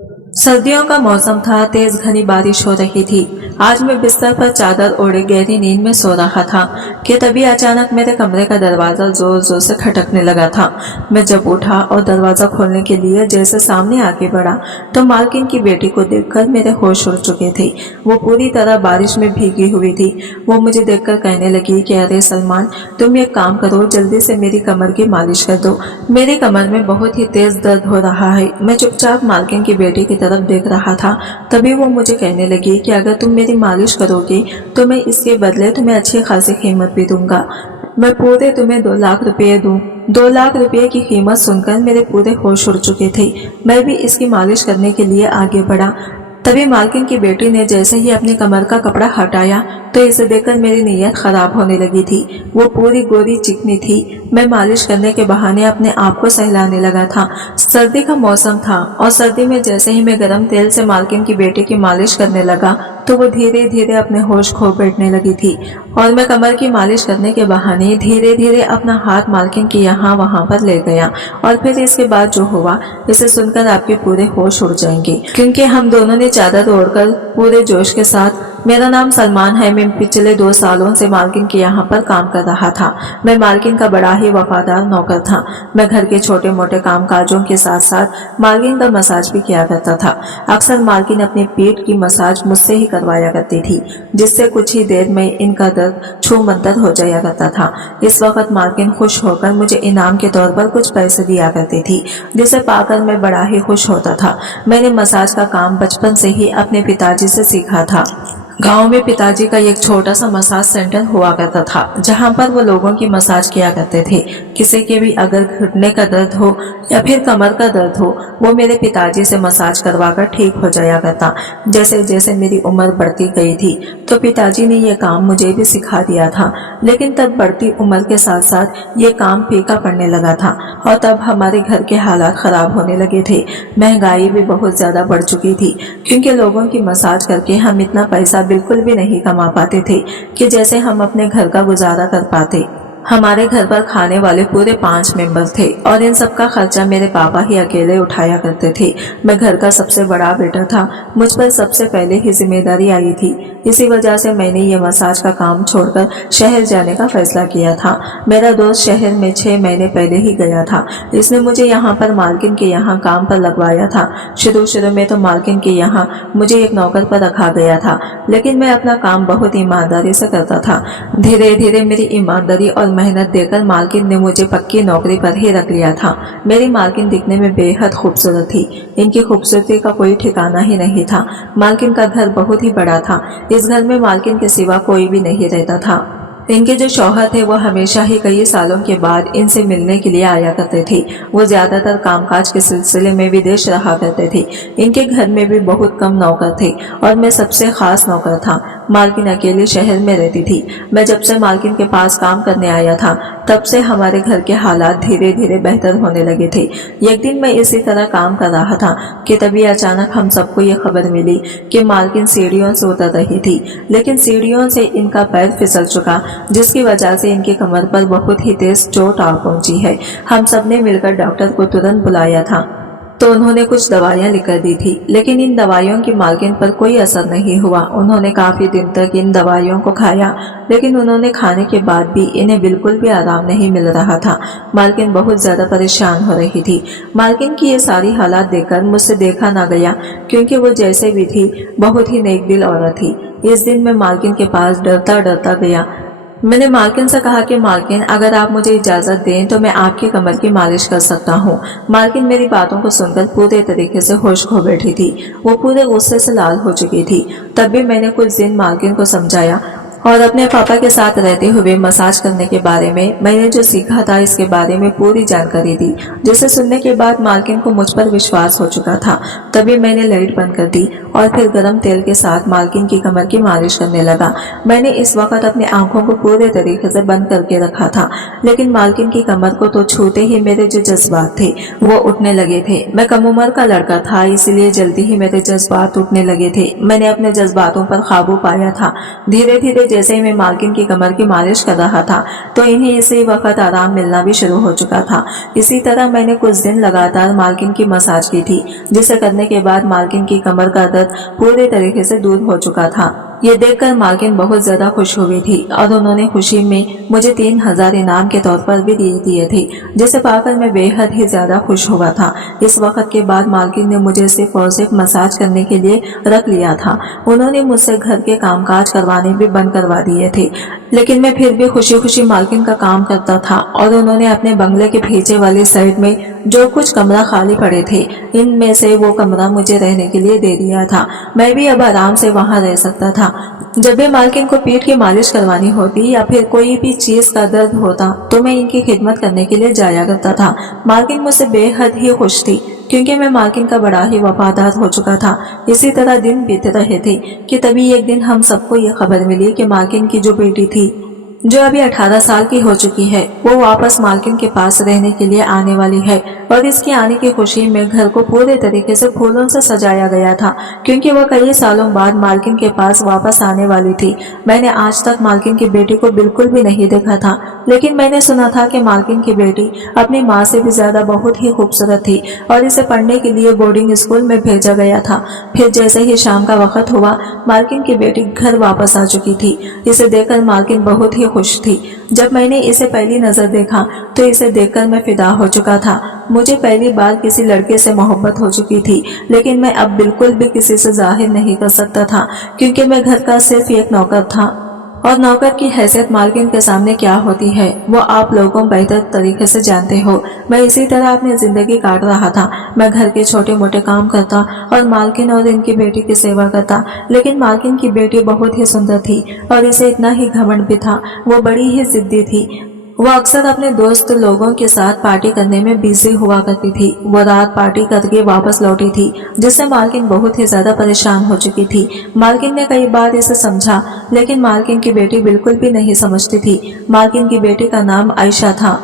सर्दियों का मौसम था, तेज घनी बारिश हो रही थी। आज मैं बिस्तर पर चादर ओढ़े गहरी नींद में सो रहा था कि तभी अचानक मेरे कमरे का दरवाजा जोर जोर से खटकने लगा था। मैं जब उठा और दरवाजा खोलने के लिए जैसे सामने आगे बढ़ा तो मालकिन की बेटी को देखकर मेरे होश उड़ चुके थे। वो पूरी तरह बारिश में भीगी हुई थी। वो मुझे देखकर कहने लगी कि अरे सलमान, तुम एक काम करो, जल्दी से मेरी कमर की मालिश कर दो। मेरी कमर में बहुत ही तेज दर्द हो रहा है। मैं चुपचाप मालकिन की बेटी की तरफ देख रहा था। तभी वो मुझे कहने लगी कि अगर तुम मेरी मालिश करोगे तो मैं इसके बदले तुम्हें अच्छी खासी कीमत भी दूंगा। मैं पूरे तुम्हें 2 लाख रुपए दूं। 2 लाख रुपए की कीमत सुनकर मेरे पूरे होश उड़ चुके थे। मैं भी इसकी मालिश करने के लिए आगे बढ़ा। तभी मालकिन की बेटी ने जैसे ही अपनी कमर का कपड़ा हटाया तो इसे देखकर मेरी नीयत खराब होने लगी थी। वो पूरी गोरी चिकनी थी। मैं मालिश करने के बहाने अपने आप को सहलाने लगा था। सर्दी का मौसम था और सर्दी में जैसे ही मैं गर्म तेल से मालकिन की बेटी की मालिश करने लगा तो वो धीरे धीरे अपने होश खो बैठने लगी थी और मैं कमर की मालिश करने के बहाने धीरे धीरे अपना हाथ मालकिन के यहाँ वहाँ पर ले गया। और फिर इसके बाद जो हुआ इसे सुनकर आपके पूरे होश उड़ जाएंगे, क्योंकि हम दोनों ने चादर ओढ़कर पूरे जोश के साथ, मेरा नाम सलमान है, मैं पिछले 2 सालों से मालकिन के यहाँ पर काम कर रहा था। मैं मालकिन का बड़ा ही वफादार नौकर था। मैं घर के छोटे मोटे काम काजों के साथ साथ मालकिन का मसाज भी किया करता था। अक्सर मालकिन अपनी पीठ की मसाज मुझसे ही करवाया करती थी, जिससे कुछ ही देर में इनका दर्द छूमंतर हो जाया करता था। इस वक्त मालकिन खुश होकर मुझे इनाम के तौर पर कुछ पैसे दिया करती थी, जिसे पाकर मैं बड़ा ही खुश होता था। मैंने मसाज का काम बचपन से ही अपने पिताजी से सीखा था। गांव में पिताजी का एक छोटा सा मसाज सेंटर हुआ करता था, जहां पर वो लोगों की मसाज किया करते थे। किसी के भी अगर घुटने का दर्द हो या फिर कमर का दर्द हो, वो मेरे पिताजी से मसाज करवाकर ठीक हो जाया करता। जैसे जैसे मेरी उम्र बढ़ती गई थी तो पिताजी ने ये काम मुझे भी सिखा दिया था। लेकिन तब बढ़ती उम्र के साथ साथ ये काम फीका पड़ने लगा था और तब हमारे घर के हालात खराब होने लगे थे। महंगाई भी बहुत ज्यादा बढ़ चुकी थी, क्योंकि लोगों की मसाज करके हम इतना पैसा बिल्कुल भी नहीं कमा पाते थे कि जैसे हम अपने घर का गुजारा कर पाते। हमारे घर पर खाने वाले पूरे 5 मेंबर थे और इन सब का खर्चा मेरे पापा ही अकेले उठाया करते थे। मैं घर का सबसे बड़ा बेटा था। मुझ पर सबसे पहले ही जिम्मेदारी आई थी। इसी वजह से मैंने ये मसाज का काम छोड़कर शहर जाने का फैसला किया था। मेरा दोस्त शहर में 6 महीने पहले ही गया था। इसने मुझे यहाँ पर मालकिन के यहाँ काम पर लगवाया था। शुरू में तो मालकिन के यहाँ मुझे एक नौकर पर रखा गया था, लेकिन मैं अपना काम बहुत ईमानदारी से करता था। धीरे धीरे मेरी ईमानदारी और मेहनत देकर मालकिन ने मुझे पक्की नौकरी पर ही रख लिया था। मेरी मालकिन दिखने में बेहद खूबसूरत थी। इनकी खूबसूरती का कोई ठिकाना ही नहीं था। मालकिन का घर बहुत ही बड़ा था। इस घर में मालकिन के सिवा कोई भी नहीं रहता था। इनके जो शौहर थे वो हमेशा ही कई सालों के बाद इनसे मिलने के लिए आया करते थे। वो ज्यादातर कामकाज के सिलसिले में विदेश रहा करते थे। इनके घर में भी बहुत कम नौकर थे और मैं सबसे खास नौकर था। मालकिन अकेले शहर में रहती थी। मैं जब से मालकिन के पास काम करने आया था तब से हमारे घर के हालात धीरे धीरे बेहतर होने लगे थे। एक दिन मैं इसी तरह काम कर रहा था कि तभी अचानक हम सबको ये खबर मिली कि मालकिन सीढ़ियों से उतर रही थी, लेकिन सीढ़ियों से इनका पैर फिसल चुका, जिसकी वजह से इनकी कमर पर बहुत ही तेज चोट आ पहुंची है। हम सब ने मिलकर डॉक्टर को तुरंत बुलाया था तो उन्होंने कुछ दवाइयां लिख कर दी थी, लेकिन इन दवाइयों की मालकिन पर कोई असर नहीं हुआ। उन्होंने काफी दिन तक इन दवाइयों को खाया, लेकिन उन्होंने खाने के बाद भी इन्हें बिल्कुल भी आराम नहीं मिल रहा था। मालकिन बहुत ज्यादा परेशान हो रही थी। मालकिन की ये सारी हालात देखकर मुझसे देखा ना गया, क्योंकि वो जैसे भी थी बहुत ही नेक दिल औरत थी। इस दिन मैं मालकिन के पास डरता डरता गया। मैंने मालकिन से कहा कि मालकिन, अगर आप मुझे इजाजत दें तो मैं आपकी कमर की मालिश कर सकता हूँ। मालकिन मेरी बातों को सुनकर पूरे तरीके से होश खो बैठी थी। वो पूरे गुस्से से लाल हो चुकी थी। तब भी मैंने कुछ दिन मालकिन को समझाया और अपने पापा के साथ रहते हुए मसाज करने के बारे में, मैंने जो सीखा था इसके बारे में पूरी जानकारी दी, जिसे सुनने के बाद मालकिन को मुझ पर विश्वास हो चुका था। तभी मैंने लाइट बंद कर दी और फिर गर्म तेल के साथ मालकिन की कमर की मालिश करने लगा। मैंने इस वक्त अपनी आंखों को पूरे तरीके से बंद करके रखा था, लेकिन मालकिन की कमर को तो छूते ही मेरे जो जज्बात थे वो उठने लगे थे। मैं कम उम्र का लड़का था, इसलिए जल्दी ही मेरे जज्बात उठने लगे थे। मैंने अपने जज्बातों पर काबू पाया था। धीरे धीरे जैसे ही मैं मालकिन की कमर की मालिश कर रहा था तो इन्हें इसी वक्त आराम मिलना भी शुरू हो चुका था। इसी तरह मैंने कुछ दिन लगातार मालकिन की मसाज की थी, जिसे करने के बाद मालकिन की कमर का दर्द पूरे तरीके से दूर हो चुका था। ये देखकर मालकिन बहुत ज्यादा खुश हुई थी और उन्होंने खुशी में मुझे 3000 इनाम के तौर पर भी दिए थे, जिसे पाकर मैं बेहद ही ज्यादा खुश हुआ था। इस वक्त के बाद मालकिन ने मुझे सिर्फ और सिर्फ मसाज करने के लिए रख लिया था। उन्होंने मुझसे घर के कामकाज करवाने भी बंद करवा दिए थे, लेकिन मैं फिर भी खुशी खुशी मालकिन का काम करता था। और उन्होंने अपने बंगले के पीछे वाली साइड में जो कुछ कमरा खाली पड़े थे, इनमें से वो कमरा मुझे रहने के लिए दे दिया था। मैं भी अब आराम से वहां रह सकता था। जब भी मालकिन को पीठ की मालिश करवानी होती या फिर कोई भी चीज का दर्द होता तो मैं इनकी खिदमत करने के लिए जाया करता था। मालकिन मुझसे बेहद ही खुश थी क्योंकि मैं मालकिन का बड़ा ही वफादार हो चुका था। इसी तरह दिन बीत रहे थे कि तभी एक दिन हम सबको ये खबर मिली कि मालकिन की जो बेटी थी, जो अभी 18 साल की हो चुकी है, वो वापस मालकिन के पास रहने के लिए आने वाली है। और इसके आने की खुशी में घर को पूरे तरीके से फूलों से सजाया गया था, क्योंकि वह कई सालों बाद मालकिन के पास वापस आने वाली थी। मैंने आज तक मालकिन की बेटी को बिल्कुल भी नहीं देखा था, लेकिन मैंने सुना था कि मालकिन की बेटी अपनी माँ से भी ज्यादा बहुत ही खूबसूरत थी और इसे पढ़ने के लिए बोर्डिंग स्कूल में भेजा गया था। फिर जैसे ही शाम का वक्त हुआ, मालकिन की बेटी घर वापस आ चुकी थी। इसे देखकर मालकिन बहुत ही खुश थी। जब मैंने इसे पहली नजर देखा तो इसे देखकर मैं फिदा हो चुका था। मुझे पहली बार किसी लड़के से मोहब्बत हो चुकी थी, लेकिन मैं अब बिल्कुल भी किसी से जाहिर नहीं कर सकता था, क्योंकि मैं घर का सिर्फ एक नौकर था। और नौकर की हैसियत मालकिन के सामने क्या होती है वो आप लोगों बेहतर तरीके से जानते हो। मैं इसी तरह अपनी जिंदगी काट रहा था। मैं घर के छोटे मोटे काम करता और मालकिन और इनकी बेटी की सेवा करता, लेकिन मालकिन की बेटी बहुत ही सुंदर थी और इसे इतना ही घमंड भी था। वो बड़ी ही जिद्दी थी। वो अक्सर अपने दोस्त लोगों के साथ पार्टी करने में बिजी हुआ करती थी। वो रात पार्टी करके वापस लौटी थी, जिससे मालकिन बहुत ही ज्यादा परेशान हो चुकी थी। मालकिन ने कई बार इसे समझा, लेकिन मालकिन की बेटी बिल्कुल भी नहीं समझती थी। मालकिन की बेटी का नाम आयशा था।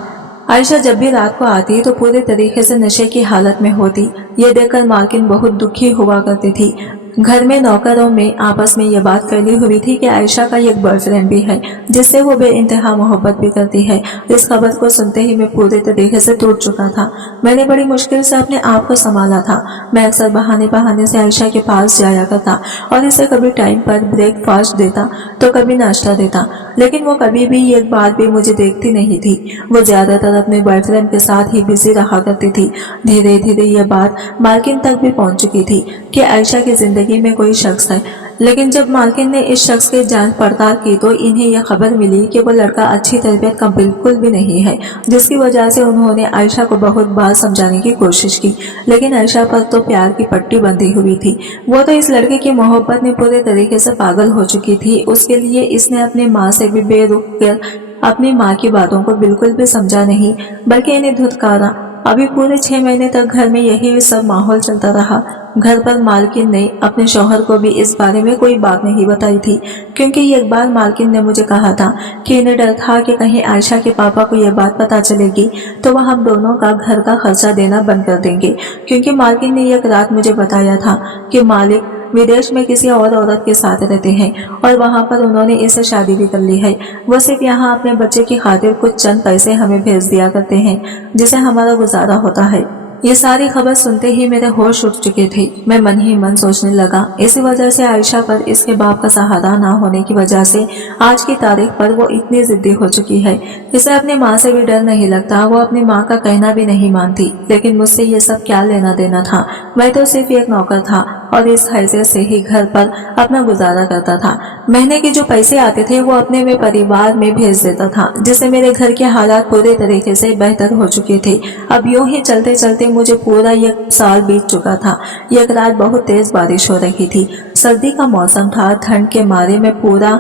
आयशा जब भी रात को आती तो पूरे तरीके से नशे की हालत में होती। ये देखकर मालकिन बहुत दुखी हुआ करती थी। घर में नौकरों में आपस में ये बात फैली हुई थी कि आयशा का एक बॉयफ्रेंड भी है, जिससे वो बेइंतहा मोहब्बत भी करती है। इस खबर को सुनते ही मैं पूरे तरीके से टूट चुका था। मैंने बड़ी मुश्किल से अपने आप को संभाला था। मैं अक्सर बहाने बहाने से आयशा के पास जाया करता और इसे कभी टाइम पर ब्रेकफास्ट देता तो कभी नाश्ता देता, लेकिन वो कभी भी एक बार भी मुझे देखती नहीं थी। वो ज्यादातर अपने बॉयफ्रेंड के साथ ही बिजी रहा करती थी। धीरे धीरे ये बात मालकिन तक भी पहुंच चुकी थी कि आयशा की जिंदगी में कोई शख्स है। लेकिन जब मालकिन ने इस शख्स की जांच पड़ताल की तो इन्हें यह खबर मिली कि वो लड़का अच्छी तरबियत का बिल्कुल भी नहीं है, जिसकी वजह से उन्होंने आयशा को बहुत बार समझाने की कोशिश की, लेकिन आयशा पर तो प्यार की पट्टी बंधी हुई थी। वो तो इस लड़के की मोहब्बत में पूरे तरीके से पागल हो चुकी थी। उसके लिए इसने अपनी माँ से भी बेरुख कर अपनी माँ की बातों को बिल्कुल भी समझा नहीं, बल्कि इन्हें धुतकारा। अभी पूरे 6 महीने तक घर में यही सब माहौल चलता रहा। घर पर मालकिन ने अपने शौहर को भी इस बारे में कोई बात नहीं बताई थी, क्योंकि एक बार मालकिन ने मुझे कहा था कि इन्हें डर था कि कहीं आयशा के पापा को यह बात पता चलेगी तो वह हम दोनों का घर का खर्चा देना बंद कर देंगे। क्योंकि मालकिन ने एक रात मुझे बताया था कि मालिक विदेश में किसी और औरत के साथ रहते हैं और वहां पर उन्होंने इसे शादी भी कर ली है। वो सिर्फ यहाँ अपने बच्चे की खातिर कुछ चंद पैसे हमें भेज दिया करते हैं, जिसे हमारा गुजारा होता है। ये सारी खबर सुनते ही मेरे होश उठ चुके थे। मैं मन ही मन सोचने लगा, इसी वजह से आयशा पर इसके बाप का सहारा ना होने की वजह से आज की तारीख पर वो इतनी जिद्दी हो चुकी है। इसे अपनी माँ से भी डर नहीं लगता। वो अपनी माँ का कहना भी नहीं मानती, लेकिन मुझसे ये सब क्या लेना देना था। मैं तो सिर्फ एक नौकर था और इस हैसियत से ही घर पर अपना गुजारा करता था। महीने के जो पैसे आते थे वो अपने में परिवार में भेज देता था, जिससे मेरे घर के हालात पूरे तरीके से बेहतर हो चुके थे। अब यूं ही चलते चलते मुझे पूरा 1 साल बीत चुका था। एक रात बहुत तेज बारिश हो रही थी। सर्दी का मौसम था। ठंड के मारे में पूरा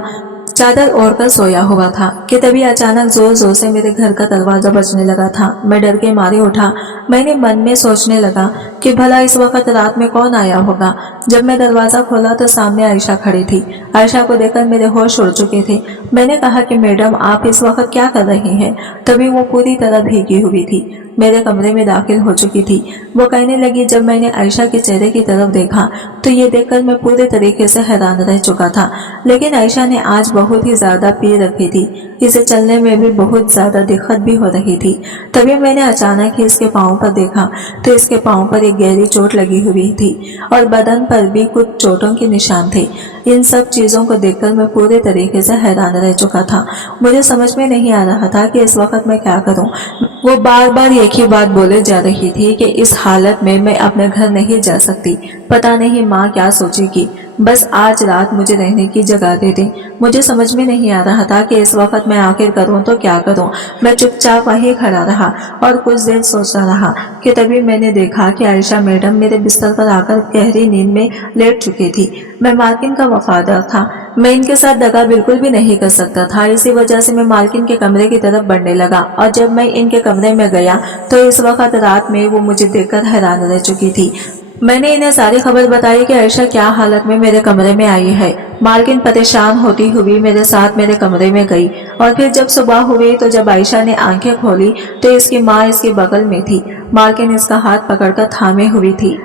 चादर ओढ़कर सोया हुआ था कि तभी अचानक जोर जोर से मेरे घर का दरवाजा बजने लगा था। मैं डर के मारे उठा। मैंने मन में सोचने लगा कि भला इस वक्त रात में कौन आया होगा। जब मैं दरवाजा खोला तो सामने आयशा खड़ी थी। आयशा को देखकर मेरे होश उड़ चुके थे। मैंने कहा कि मैडम, आप इस वक्त क्या कर रही हैं? तभी वो पूरी तरह भीगी हुई थी। मेरे कमरे में दाखिल हो चुकी थी। वो कहने लगी, जब मैंने आयशा के चेहरे की तरफ देखा तो ये देखकर मैं पूरे तरीके से हैरान रह चुका था। लेकिन आयशा ने आज बहुत ही ज्यादा पी रखी थी, इसे चलने में भी बहुत ज्यादा दिक्कत भी हो रही थी। तभी मैंने अचानक ही इसके पाँव पर देखा तो इसके पाँव पर एक गहरी चोट लगी हुई थी और बदन पर भी कुछ चोटों के निशान थे। इन सब चीजों को देखकर मैं पूरे तरीके से हैरान रह चुका था। मुझे समझ में नहीं आ रहा था कि इस वक्त मैं क्या करूं। वो बार बार एक ही बात बोले जा रही थी कि इस हालत में मैं अपने घर नहीं जा सकती। पता नहीं माँ क्या सोचेगी, बस आज रात मुझे रहने की जगह दे दे। मुझे समझ में नहीं आ रहा था कि इस वक्त मैं आखिर करूं तो क्या करूं। मैं चुपचाप वहीं खड़ा रहा और कुछ देर सोचता रहा कि तभी मैंने देखा कि आयशा मैडम मेरे बिस्तर पर आकर गहरी नींद में लेट चुकी थी। मैं मालकिन का वफादार था, मैं इनके साथ दगा बिल्कुल भी नहीं कर सकता था। इसी वजह से मैं मालकिन के कमरे की तरफ बढ़ने लगा और जब मैं इनके कमरे में गया तो इस वक्त रात में वो मुझे देखकर हैरान रह चुकी थी। मैंने इन्हें सारी खबर बताई कि आयशा क्या हालत में मेरे कमरे में आई है। मालकिन परेशान होती हुई मेरे साथ मेरे कमरे में गई और फिर जब सुबह हुई तो जब आयशा ने आंखें खोली तो इसकी माँ इसके बगल में थी। मालकिन इसका हाथ पकड़कर थामे हुई थी।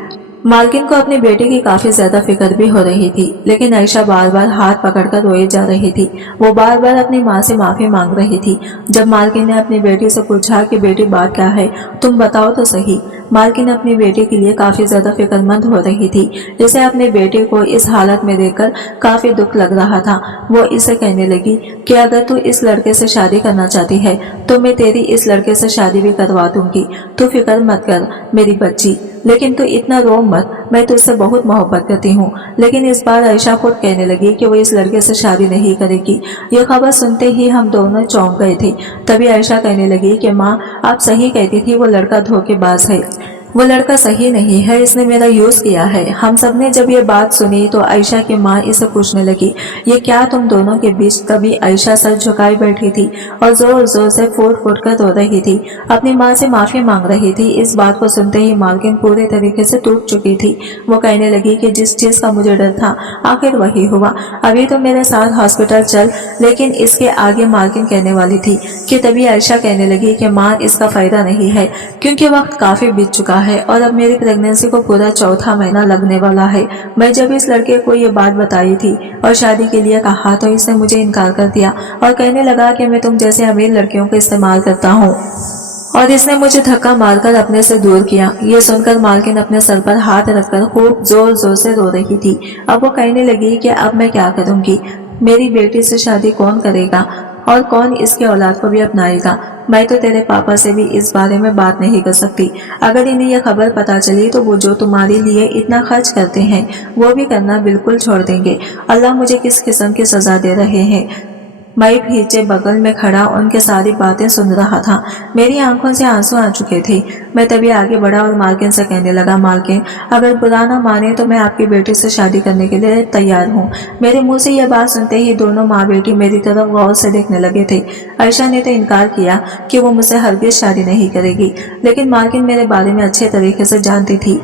मालकिन को अपनी बेटी की काफी ज्यादा फिक्र भी हो रही थी, लेकिन आयशा बार बार हाथ पकड़कर रोए जा रही थी। वो बार बार अपनी माँ से माफी मांग रही थी। जब मालकिन ने अपनी बेटी से पूछा कि बेटी बात क्या है, तुम बताओ तो सही। मालकिन अपनी बेटी के लिए काफी ज्यादा फिक्रमंद हो रही थी। इसे अपनी बेटी को इस हालत में देखकर काफी दुख लग रहा था। वो इसे कहने लगी कि अगर तू इस लड़के से शादी करना चाहती है तो मैं तेरी इस लड़के से शादी भी करवा दूंगी। तू फिक्र मत कर मेरी बच्ची, लेकिन तू इतना रो मत, मैं तुझसे बहुत मोहब्बत करती हूँ। लेकिन इस बार आयशा खुद कहने लगी कि वो इस लड़के से शादी नहीं करेगी। ये खबर सुनते ही हम दोनों चौंक गए थे। तभी आयशा कहने लगी कि माँ आप सही कहती थी, वो लड़का धोखेबाज है, वो लड़का सही नहीं है, इसने मेरा यूज किया है। हम सब ने जब ये बात सुनी तो आयशा की माँ इसे पूछने लगी, ये क्या तुम दोनों के बीच? तभी आयशा सर झुकाई बैठी थी और जोर जोर से फूट फूट कर रो रही थी, अपनी माँ से माफी मांग रही थी। इस बात को सुनते ही मालकिन पूरे तरीके से टूट चुकी थी। वो कहने लगी कि जिस चीज का मुझे डर था आखिर वही हुआ, अभी तो मेरे साथ हॉस्पिटल चल। लेकिन इसके आगे मालकिन कहने वाली थी कि तभी आयशा कहने लगी कि माँ इसका फायदा नहीं है, क्योंकि वक्त काफी बीत चुका है और अब मेरी प्रेगनेंसी को पूरा चौथा महीना लगने वाला है। मैं जब इस लड़के को ये बात बताई थी और शादी के लिए कहा तो इसने मुझे इनकार कर दिया और कहने लगा कि मैं तुम जैसे अमीर लड़कियों को इस्तेमाल करता हूँ और इसने मुझे धक्का मारकर अपने से दूर किया। ये सुनकर मालकिन अपने सर पर हाथ रखकर खूब जोर जोर से रो रही थी। अब वो कहने लगी कि अब मैं क्या करूंगी, मेरी बेटी से शादी कौन करेगा और कौन इसके औलाद को भी अपनाएगा। मैं तो तेरे पापा से भी इस बारे में बात नहीं कर सकती। अगर इन्हें यह खबर पता चली तो वो जो तुम्हारे लिए इतना खर्च करते हैं वो भी करना बिल्कुल छोड़ देंगे। अल्लाह मुझे किस किस्म की सजा दे रहे हैं। मैं पीछे बगल में खड़ा उनके सारी बातें सुन रहा था। मेरी आंखों से आंसू आ चुके थे। मैं तभी आगे बढ़ा और मालकिन से कहने लगा, मालकिन अगर बुरा ना माने तो मैं आपकी बेटी से शादी करने के लिए तैयार हूँ। मेरे मुंह से यह बात सुनते ही दोनों माँ बेटी मेरी तरफ गौर से देखने लगे थे। आयशा ने तो इनकार किया कि वो मुझसे हरगिज शादी नहीं करेगी, लेकिन मालकिन मेरे बारे में अच्छे तरीके से जानती थी।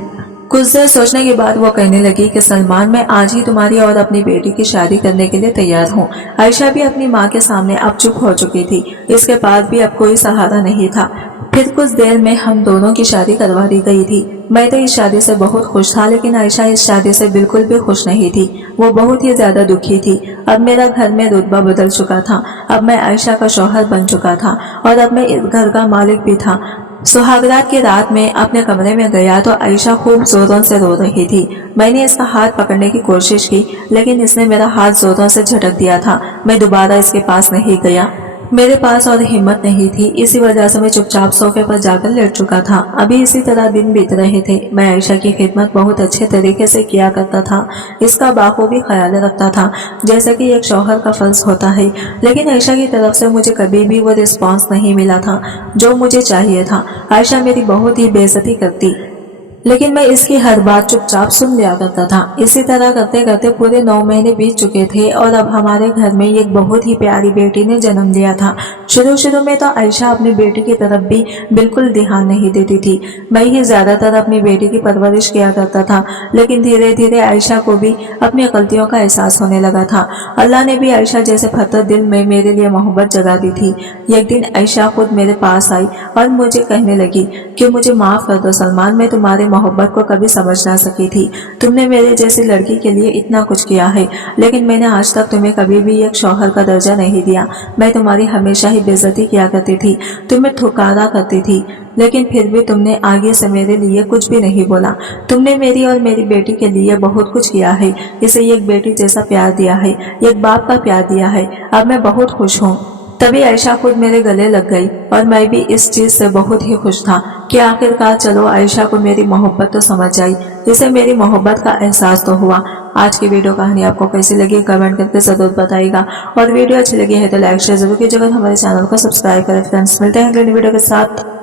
कुछ देर सोचने के बाद वो कहने लगी कि सलमान मैं आज ही तुम्हारी और अपनी बेटी की शादी करने के लिए तैयार हूँ। आयशा भी अपनी माँ के सामने अब चुप हो चुकी थी। इसके पास भी अब कोई सहारा नहीं था। फिर कुछ देर में हम दोनों की शादी करवा दी गई थी। मैं तो इस शादी से बहुत खुश था, लेकिन आयशा इस शादी से बिल्कुल भी खुश नहीं थी। वो बहुत ही ज्यादा दुखी थी। अब मेरा घर में रुतबा बदल चुका था। अब मैं आयशा का शौहर बन चुका था और अब मैं इस घर का मालिक भी था। सुहागरात की रात में अपने कमरे में गया तो आयशा खूब जोरों से रो रही थी। मैंने इसका हाथ पकड़ने की कोशिश की, लेकिन इसने मेरा हाथ जोरों से झटक दिया था। मैं दोबारा इसके पास नहीं गया, मेरे पास और हिम्मत नहीं थी। इसी वजह से मैं चुपचाप सोफे पर जाकर लेट चुका था। अभी इसी तरह दिन बीत रहे थे। मैं आयशा की खिदमत बहुत अच्छे तरीके से किया करता था। इसका बाखूबी ख्याल रखता था, जैसे कि एक शौहर का फर्ज होता है। लेकिन आयशा की तरफ से मुझे कभी भी वो रिस्पॉन्स नहीं मिला था जो मुझे चाहिए था। आयशा मेरी बहुत ही बेइज्जती करती। लेकिन मैं इसकी हर बात चुपचाप सुन लिया करता था। इसी तरह करते करते पूरे 9 महीने बीत चुके थे और अब हमारे घर में एक बहुत ही प्यारी बेटी ने जन्म लिया था। शुरू शुरू में तो आयशा अपनी बेटी की तरफ भी बिल्कुल ध्यान नहीं देती थी। मैं ही ज्यादातर अपनी बेटी की परवरिश किया करता था, लेकिन धीरे धीरे आयशा को भी अपनी गलतियों का एहसास होने लगा था। अल्लाह ने भी आयशा जैसे पत्थर दिल में मेरे लिए मोहब्बत जगा दी थी। एक दिन आयशा खुद मेरे पास आई और मुझे कहने लगी कि मुझे माफ कर दो सलमान, मैं तुम्हारी मोहब्बत को कभी समझ ना सकी थी। तुमने मेरे जैसी लड़की के लिए इतना कुछ किया है, लेकिन मैंने आज तक तुम्हें कभी भी एक शौहर का दर्जा नहीं दिया। मैं तुम्हारी हमेशा ही बेइज्जती किया करती थी, तुम्हें ठुकराया करती थी, लेकिन फिर भी तुमने आगे से मेरे लिए कुछ भी नहीं बोला। तुमने मेरी और मेरी बेटी के लिए बहुत कुछ किया है, इसे एक बेटी जैसा प्यार दिया है, एक बाप का प्यार दिया है। अब मैं बहुत खुश हूँ। तभी आयशा खुद मेरे गले लग गई और मैं भी इस चीज से बहुत ही खुश था कि आखिरकार चलो आयशा को मेरी मोहब्बत तो समझ आई, जिसे मेरी मोहब्बत का एहसास तो हुआ। आज की वीडियो कहानी आपको कैसी लगी कमेंट करके जरूर बताइएगा, और वीडियो अच्छी लगी है तो लाइक शेयर जरूर कीजिएगा। हमारे चैनल को सब्सक्राइब करें। फ्रेंड्स, मिलते हैं अगली वीडियो के साथ।